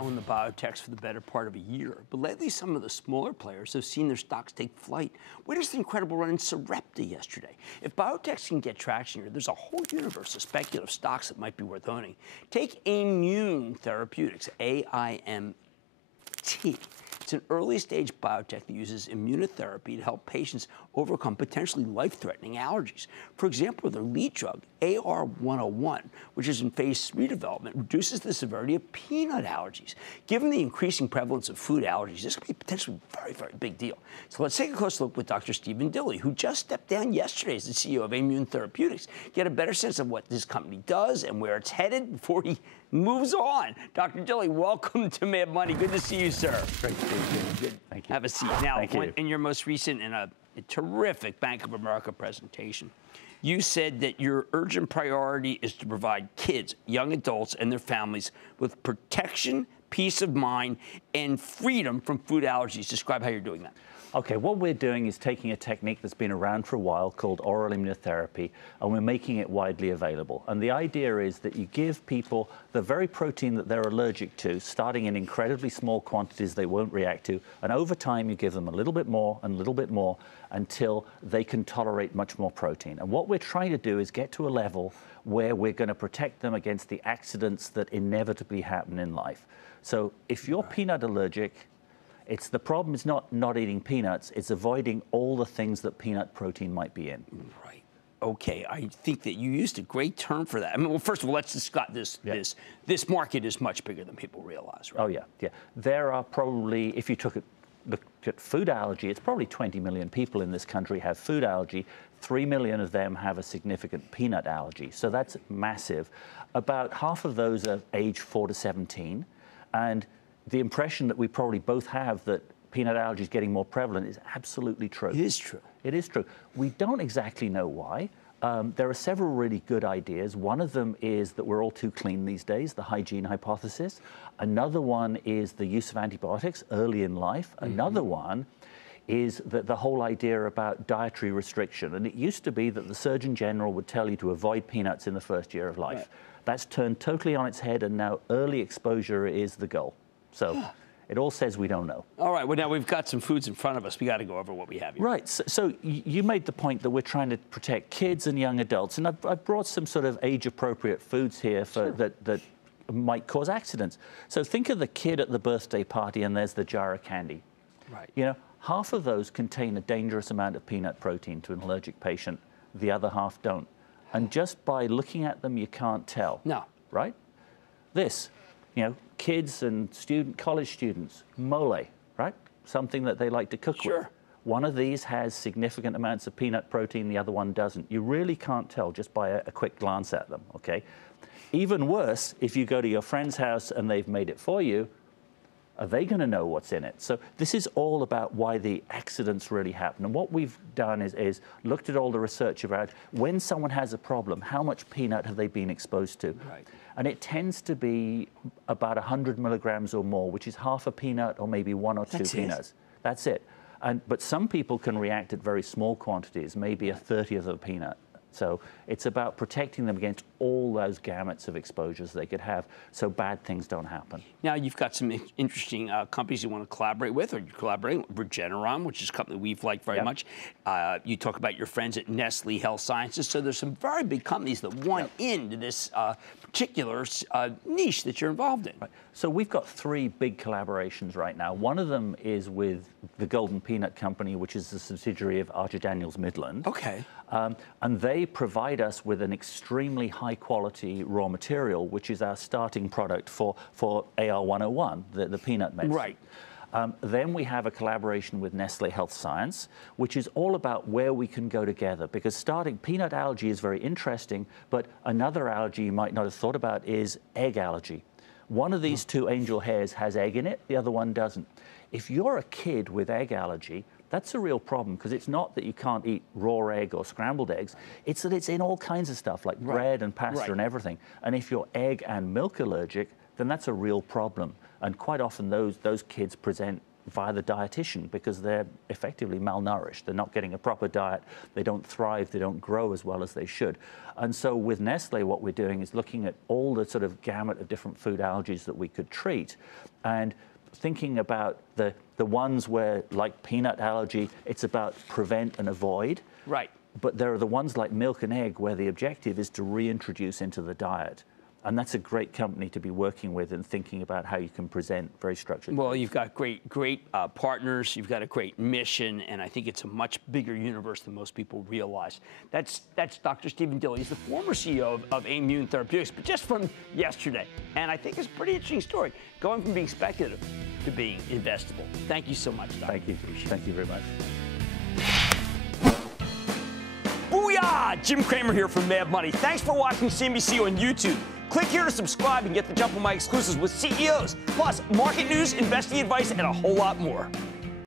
owned the biotechs for the better part of a year, but lately some of the smaller players have seen their stocks take flight. Witnessed the incredible run in Sarepta yesterday. If biotechs can get traction here, there's a whole universe of speculative stocks that might be worth owning. Take Aimmune Therapeutics, AIMT. It's an early-stage biotech that uses immunotherapy to help patients overcome potentially life-threatening allergies. For example, their lead drug, AR101, which is in phase 3 development, reduces the severity of peanut allergies. Given the increasing prevalence of food allergies, this could be potentially a very, very big deal. So let's take a close look with Dr. Stephen Dilly, who just stepped down yesterday as the CEO of Aimmune Therapeutics, get a better sense of what this company does and where it's headed before he moves on. Dr. Dilly, welcome to Mad Money. Good to see you, sir. Great to be here. Good. Thank you. Have a seat. Now, Thank you. In your most recent and a terrific Bank of America presentation, you said that your urgent priority is to provide kids, young adults, and their families with protection, peace of mind, and freedom from food allergies. Describe how you're doing that. Okay, what we're doing is taking a technique that's been around for a while called oral immunotherapy, and we're making it widely available. And the idea is that you give people the very protein that they're allergic to, starting in incredibly small quantities they won't react to, and over time you give them a little bit more and a little bit more until they can tolerate much more protein. And what we're trying to do is get to a level where we're going to protect them against the accidents that inevitably happen in life. So if you're peanut allergic, the problem is not eating peanuts, it's avoiding all the things that peanut protein might be in. Right. Okay, I think that you used a great term for that. I mean, well, first of all, let's discuss this. Yeah. This market is much bigger than people realize, right? Oh, yeah, yeah. There are probably, if you looked at food allergy, it's probably 20 million people in this country have food allergy. 3 million of them have a significant peanut allergy. So that's massive. About half of those are age 4 to 17. And the impression that we probably both have that peanut allergy is getting more prevalent is absolutely true. It is true. It is true. We don't exactly know why. There are several really good ideas. One of them is that we're all too clean these days, the hygiene hypothesis. Another one is the use of antibiotics early in life. Another one is that the whole idea about dietary restriction. And it used to be that the Surgeon General would tell you to avoid peanuts in the first year of life. Right. That's turned totally on its head, and now early exposure is the goal. So it all says we don't know. All right. Well, now we've got some foods in front of us. We got to go over what we have here. Right. So you made the point that we're trying to protect kids and young adults, and I've brought some sort of age-appropriate foods here for that might cause accidents. So think of the kid at the birthday party, and there's the jar of candy. Right. You know, half of those contain a dangerous amount of peanut protein to an allergic patient. The other half don't. And just by looking at them, you can't tell. No. Right? This. You know, kids and college students, mole, right? Something that they like to cook with. Sure. One of these has significant amounts of peanut protein, the other one doesn't. You really can't tell just by a quick glance at them, okay? Even worse, if you go to your friend's house and they've made it for you, are they going to know what's in it? So this is all about why the accidents really happen. And what we've done is looked at all the research about when someone has a problem, how much peanut have they been exposed to? Right. And it tends to be about 100 milligrams or more, which is half a peanut or maybe 1 or 2 peanuts. That's it. But some people can react at very small quantities, maybe a 30th of a peanut. So it's about protecting them against all those gamuts of exposures they could have so bad things don't happen. Now, you've got some interesting companies you want to collaborate with, or you're collaborating with Regeneron, which is a company we've liked very much. You talk about your friends at Nestle Health Sciences. So there's some very big companies that want into this particular niche that you're involved in. Right. So we've got 3 big collaborations right now. One of them is with the Golden Peanut Company, which is a subsidiary of Archer Daniels Midland. Okay. And they provide us with an extremely high-quality raw material, which is our starting product for AR101, the peanut medicine. Right. Then we have a collaboration with Nestle Health Science, which is all about where we can go together. Because peanut allergy is very interesting, but another allergy you might not have thought about is egg allergy. One of these 2 angel hairs has egg in it, the other one doesn't. If you're a kid with egg allergy, that's a real problem, because it's not that you can't eat raw egg or scrambled eggs, it's that it's in all kinds of stuff like bread and pasta and everything. And if you're egg and milk allergic, then that's a real problem. And quite often those kids present via the dietitian because they're effectively malnourished. They're not getting a proper diet. They don't thrive. They don't grow as well as they should. And so with Nestle, what we're doing is looking at all the sort of gamut of different food allergies that we could treat, and thinking about the ones where, like peanut allergy, it's about prevent and avoid. Right. But there are the ones like milk and egg where the objective is to reintroduce into the diet. And that's a great company to be working with and thinking about how you can present very structured. Well, you've got great partners. You've got a great mission, and I think it's a much bigger universe than most people realize. That's Dr. Stephen Dilly. He's the former CEO of Aimmune Therapeutics, but just from yesterday. And I think it's a pretty interesting story, going from being speculative to being investable. Thank you so much, Dr. Thank you. Thank you very much. Booyah! Jim Cramer here from Mad Money. Thanks for watching CNBC on YouTube. Click here to subscribe and get the jump on my exclusives with CEOs, plus market news, investing advice, and a whole lot more.